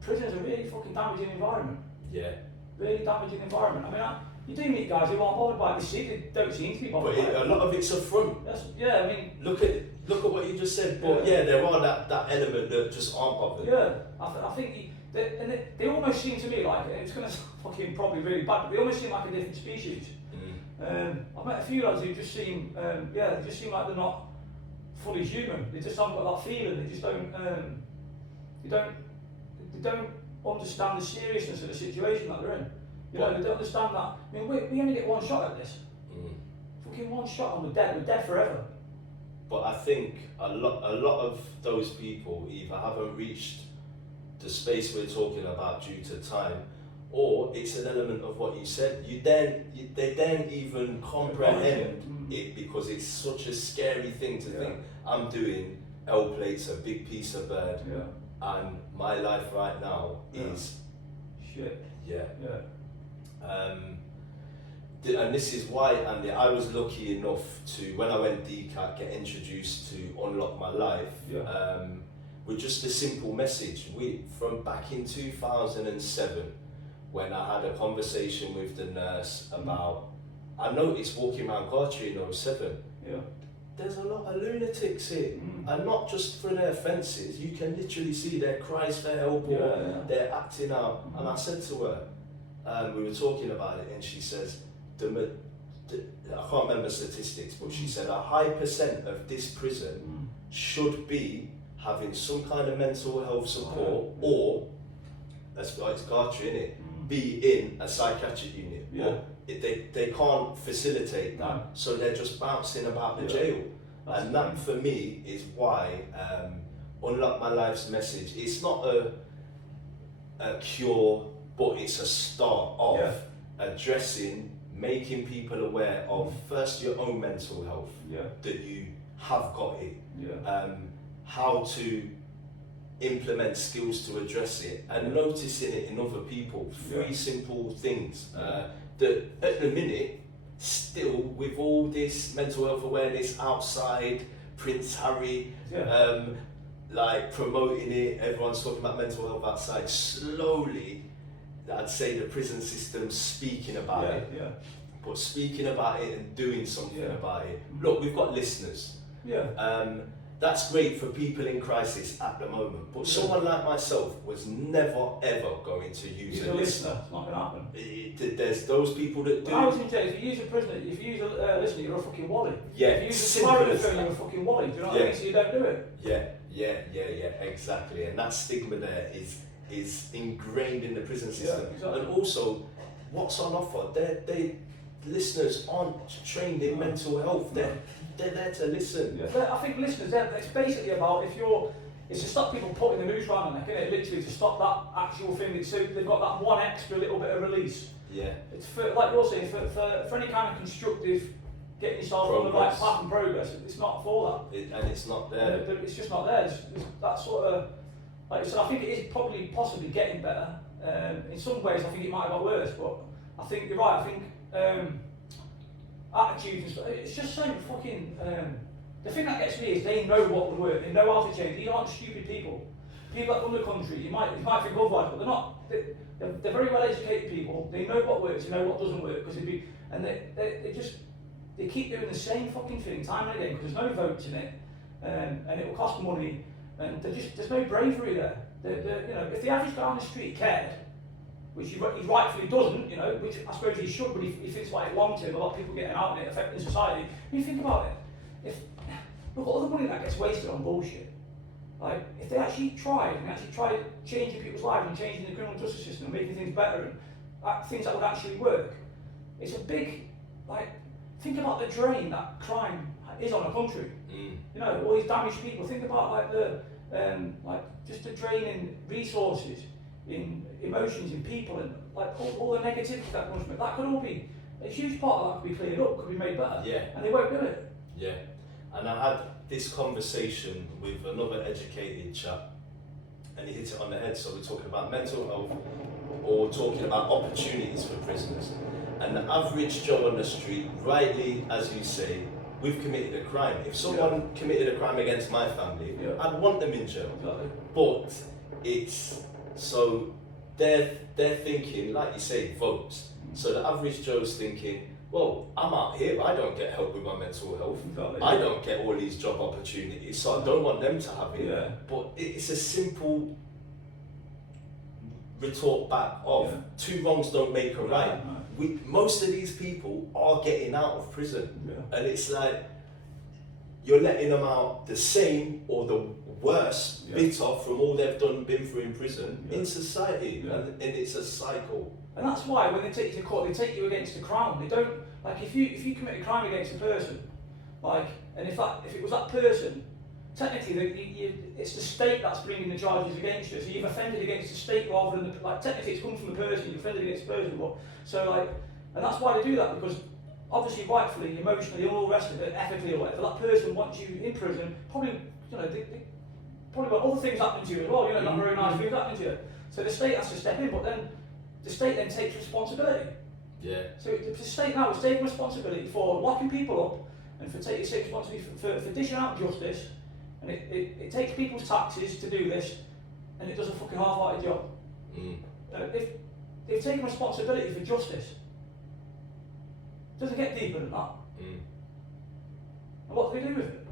prison's a really fucking damaging environment. Yeah. Really damaging environment. I mean, you do meet guys who aren't bothered by it. They don't seem to be bothered by it. But a lot of it's a front. I mean, look at what you just said. But there are that element that just aren't bothered. Yeah, I think they almost seem to me like, it's going to fucking probably really bad, but they almost seem like a different species. I've met a few lads who just seem, they just seem like they're not fully human. They just haven't got that feeling. They just don't. They don't understand the seriousness of the situation that they're in. You know, they don't understand that. I mean, we only get one shot at this. Fucking one shot and we're dead forever. But I think a lot of those people either haven't reached the space we're talking about due to time, or it's an element of what you said. They don't even comprehend it because it's such a scary thing to think, I'm doing L plates, a big piece of bird, and my life right now is shit. And this is why, Andy, I was lucky enough to, when I went DCAT, get introduced to Unlock My Life with just a simple message. From back in 2007, when I had a conversation with the nurse about, I noticed walking around Gartree in 07, there's a lot of lunatics here, and not just for their offences. You can literally see their cries for help, or they're acting out. And I said to her, we were talking about it, and she says, I can't remember statistics, but she said a high % of this prison should be having some kind of mental health support, or, that's why it's Gartree, innit? Be in a psychiatric unit. They can't facilitate that, so they're just bouncing about the jail. And that for me is why Unlock My Life's message, it's not a cure, but it's a start of addressing, making people aware of first your own mental health, that you have got it, how to implement skills to address it, and noticing it in other people. 3 simple things that at the minute, still with all this mental health awareness outside, Prince Harry, like promoting it, everyone's talking about mental health outside, slowly I'd say the prison system's speaking about it, but speaking about it and doing something about it. Look, we've got listeners. That's great for people in crisis at the moment, but someone like myself was never ever going to use a listener. It's not going to happen. There's those people that do. I was going to say, if you use a prisoner, if you use a listener, you're a fucking wally. If you use a phone, you're a fucking wally. Do you know what I mean? So you don't do it. Exactly. And that stigma there is ingrained in the prison system. Exactly. And also, what's on offer? Listeners aren't trained in mental health. They're there to listen. I think listeners, it's basically about it's to stop people putting the noose around the neck, isn't it? Literally to stop that actual thing. So they've got that one extra little bit of release. It's for, like you're saying, for any kind of constructive, getting yourself on the right path and progress. It's not for that. And it's not there. It's just not there. It's that sort of, like you said, I think it is probably possibly getting better. In some ways, I think it might have got worse, but I think you're right. I think attitude and stuff, it's just so fucking. The thing that gets me is they know what would work. They know how to change. These aren't stupid people. People that run the country, you might think otherwise, but they're not. They're very well educated people. They know what works. They know what doesn't work. They keep doing the same fucking thing time and again because there's no votes in it, and it will cost money. And there's no bravery there. If the average guy on the street cared, which he rightfully doesn't, which I suppose he should, but he thinks like long term, a lot of people getting out and it affecting society. When you think about it, look at all the money that gets wasted on bullshit. Like, if they actually tried changing people's lives and changing the criminal justice system and making things better and things that would actually work, it's a big, like, think about the drain that crime is on a country. You know, all these damaged people. Think about like just the drain in resources, in emotions, in people, and like all the negativity that comes from it. That could all be a huge part of that could be cleared up, could be made better. Yeah. And they won't do it. Yeah. And I had this conversation with another educated chap, and he hit it on the head. So we're talking about mental health, or talking about opportunities for prisoners. And the average Joe on the street, rightly as you say, we've committed a crime. If someone committed a crime against my family, I'd want them in jail. Exactly. But it's so they're thinking, like you say, votes. So the average Joe's thinking, well, I'm out here, I don't get help with my mental health. Exactly. I don't get all these job opportunities, so I don't want them to have it. Yeah. But it's a simple retort back of two wrongs don't make a right. Most of these people are getting out of prison, and it's like you're letting them out the same or the worse, bitter from all they've been through in prison in society, and it's a cycle. And that's why when they take you to court, they take you against the crown. They don't, like, if you commit a crime against a person, like, and if it was that person, technically it's the state that's bringing the charges against you. So you've offended against the state rather than technically it's come from the person. You've offended against the person. But so and that's why they do that, because obviously, rightfully, emotionally, all the rest of it, ethically or whatever, that person wants you in prison. Probably, they probably got other things happening to you as well. You know, not very nice things happening to you. So the state has to step in, but then the state then takes responsibility. Yeah. So the state now is taking responsibility for locking people up and for taking responsibility for dishing out justice, and it takes people's taxes to do this, and it does a fucking half-hearted job. They've taken responsibility for justice. It doesn't get deeper than that. And what do they do with it?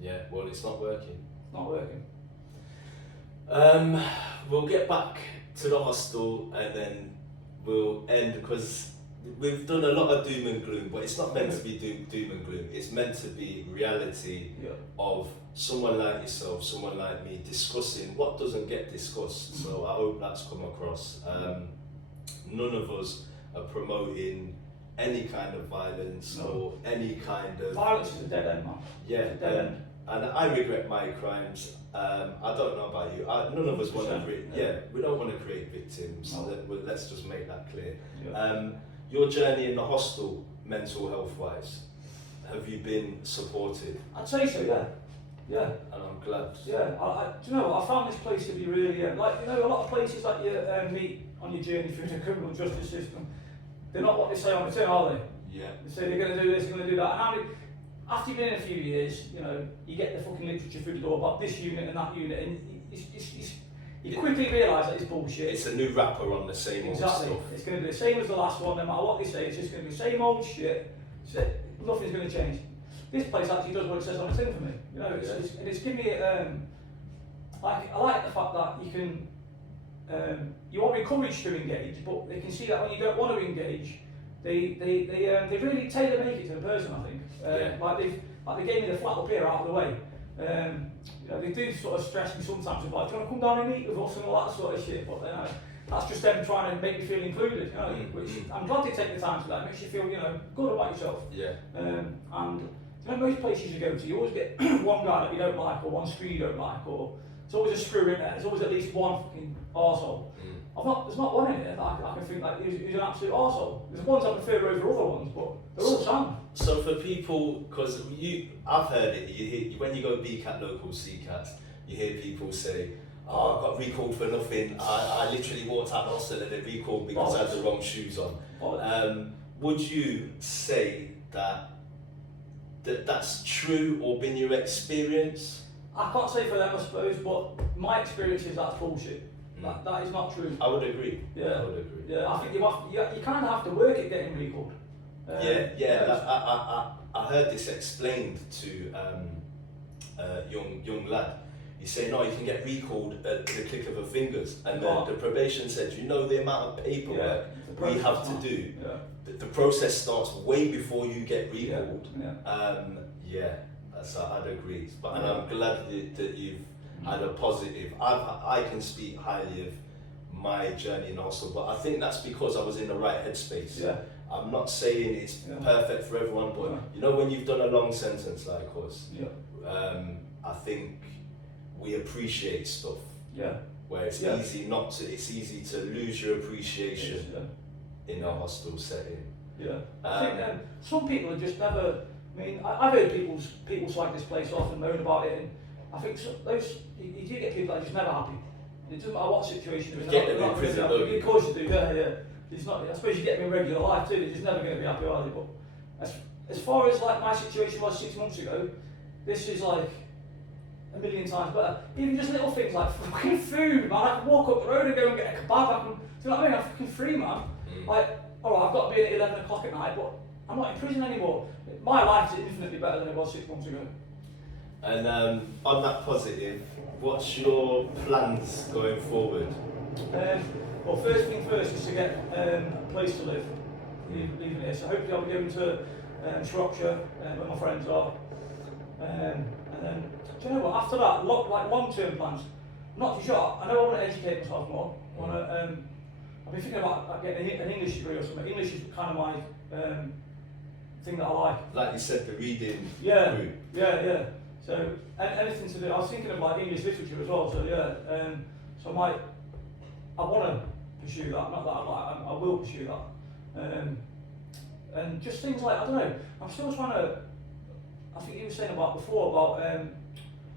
Yeah, well, it's not working. It's not working. We'll get back to the hostel and then we'll end, because we've done a lot of doom and gloom, but it's not meant to be doom and gloom. It's meant to be reality of someone like yourself, someone like me, discussing what doesn't get discussed. So I hope that's come across. None of us are promoting any kind of violence or any kind of... Violence is a dead end, man. Yeah, it's a dead end. And I regret my crimes. I don't know about you. None of us want to create... we don't want to create victims. No. Let's just make that clear. Yeah. Your journey in the hostel, mental health-wise, have you been supported? I'd say so, yeah. And I'm glad. Yeah, do you know what? I found this place to be really, a lot of places that you meet on your journey through the criminal justice system, they're not what they say on the tin, are they? Yeah. They say they're going to do this, they're going to do that. And after you've been in a few years, you get the fucking literature through the door about this unit and that unit, and you quickly realise that it's bullshit. It's a new wrapper on the same old stuff. It's going to be the same as the last one, no matter what they say. It's just going to be the same old shit. Nothing's going to change. This place actually does what it says on the tin for me. It's given me I like the fact that you can you are encouraged to engage, but they can see that when you don't want to engage, they really tailor make it to the person. I think they gave me the flat up here out of the way. They do sort of stress me sometimes with like, do you want to come down and meet with us and all that sort of shit, but that's just them trying to make me feel included, which I'm glad they take the time for that. It makes you feel, good about yourself. Yeah. And most places you go to, you always get one guy that you don't like, or one screw you don't like, or there's always a screw in there. There's always at least one fucking arsehole. There's not one in here that I can think like who's an absolute arsehole. There's ones I prefer over other ones, but they're all sound. So for people, because I've heard it, you hear, when you go BCAT local CCAT, you hear people say, I got recalled for nothing. I literally walked out of the hostel and they recalled because I had the wrong shoes on. Would you say that's true or been your experience? I can't say for them, I suppose, but my experience is that's bullshit. That is not true. I would agree. Yeah. I would agree. Yeah, I think you kind of have to work at getting recalled. I heard this explained to a young lad. He said, no, you can get recalled at the click of a fingers. And the probation said, the amount of paperwork we have to do. Yeah. The process starts way before you get recalled. So I'd agree. But and I'm glad that you've had a positive. I can speak highly of my journey in hostel, but I think that's because I was in the right headspace. Yeah. I'm not saying it's perfect for everyone, but you know when you've done a long sentence like us, I think we appreciate stuff. Yeah. Where it's it's easy to lose your appreciation in a hostel setting. Yeah. I think some people are just never. I mean, I've heard people slag this place off and moan about it, and I think you do get people that are just never happy. It doesn't matter what situation you're in. Them in prison, don't you? Of course you do. Yeah. It's not. I suppose you get them in regular life too. They're just never going to be happy, are they? But as far as like my situation was 6 months ago, this is like a million times better. Even just little things like fucking food, man. I can walk up the road and go and get a kebab. Do you know what I mean? I'm fucking free, man. Like, alright, I've got to be in at 11 o'clock at night, but I'm not in prison anymore. My life is infinitely better than it was 6 months ago. And on that positive, what's your plans going forward? Well, first thing first is to get a place to live, leaving here. So hopefully I'll be going to Shropshire, where my friends are. And then, do you know what, after that, long-term plans, I'm not too sure. I know I want to educate myself more. I've been thinking about getting an English degree or something. English is kind of my thing that I like. Like you said, the reading group. Yeah. So anything to do. I was thinking of like English literature as well. So so I want to pursue that. Not that I will pursue that. And just things like, I don't know. I'm still trying to. I think you were saying about before about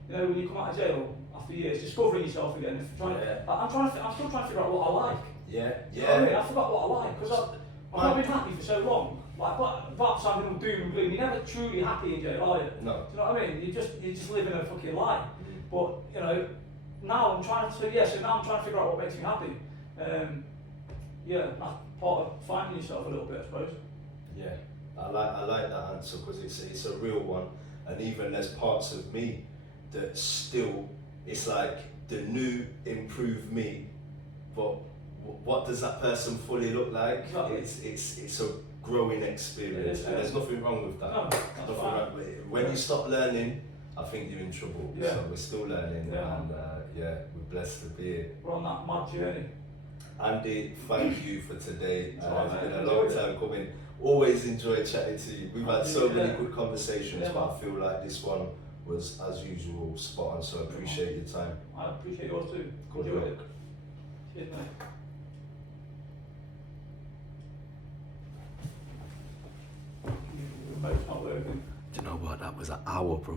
you know, when you come out of jail after years, discovering yourself again. I'm still trying to figure out what I like. Yeah. You know what I mean? I forgot what I like because I've not been happy for so long. Like, perhaps I'm all doom and gloom. You're never truly happy in jail, are you? No. Do you know what I mean? You just live in a fucking lie. But you know, now I'm trying to figure out what makes me happy. That's part of finding yourself a little bit, I suppose. Yeah, I like that answer because it's a real one, and even there's parts of me that still, it's like the new improved me, but what does that person fully look like? Exactly. It's a growing experience, and there's nothing wrong with that. No, that's fine. When you stop learning, I think you're in trouble. Yeah. So we're still learning, and we're blessed to be here. We're on that mad journey. Andy, thank you for today. It's been a mate. long time coming. Always enjoy chatting to you. We've had so many good conversations, but I feel like this one was, as usual, spot on. So I appreciate your time. I appreciate yours too. Good Enjoyed luck. it. Cheers, mate. Remote's not working. Do you know what? That was an hour, bro.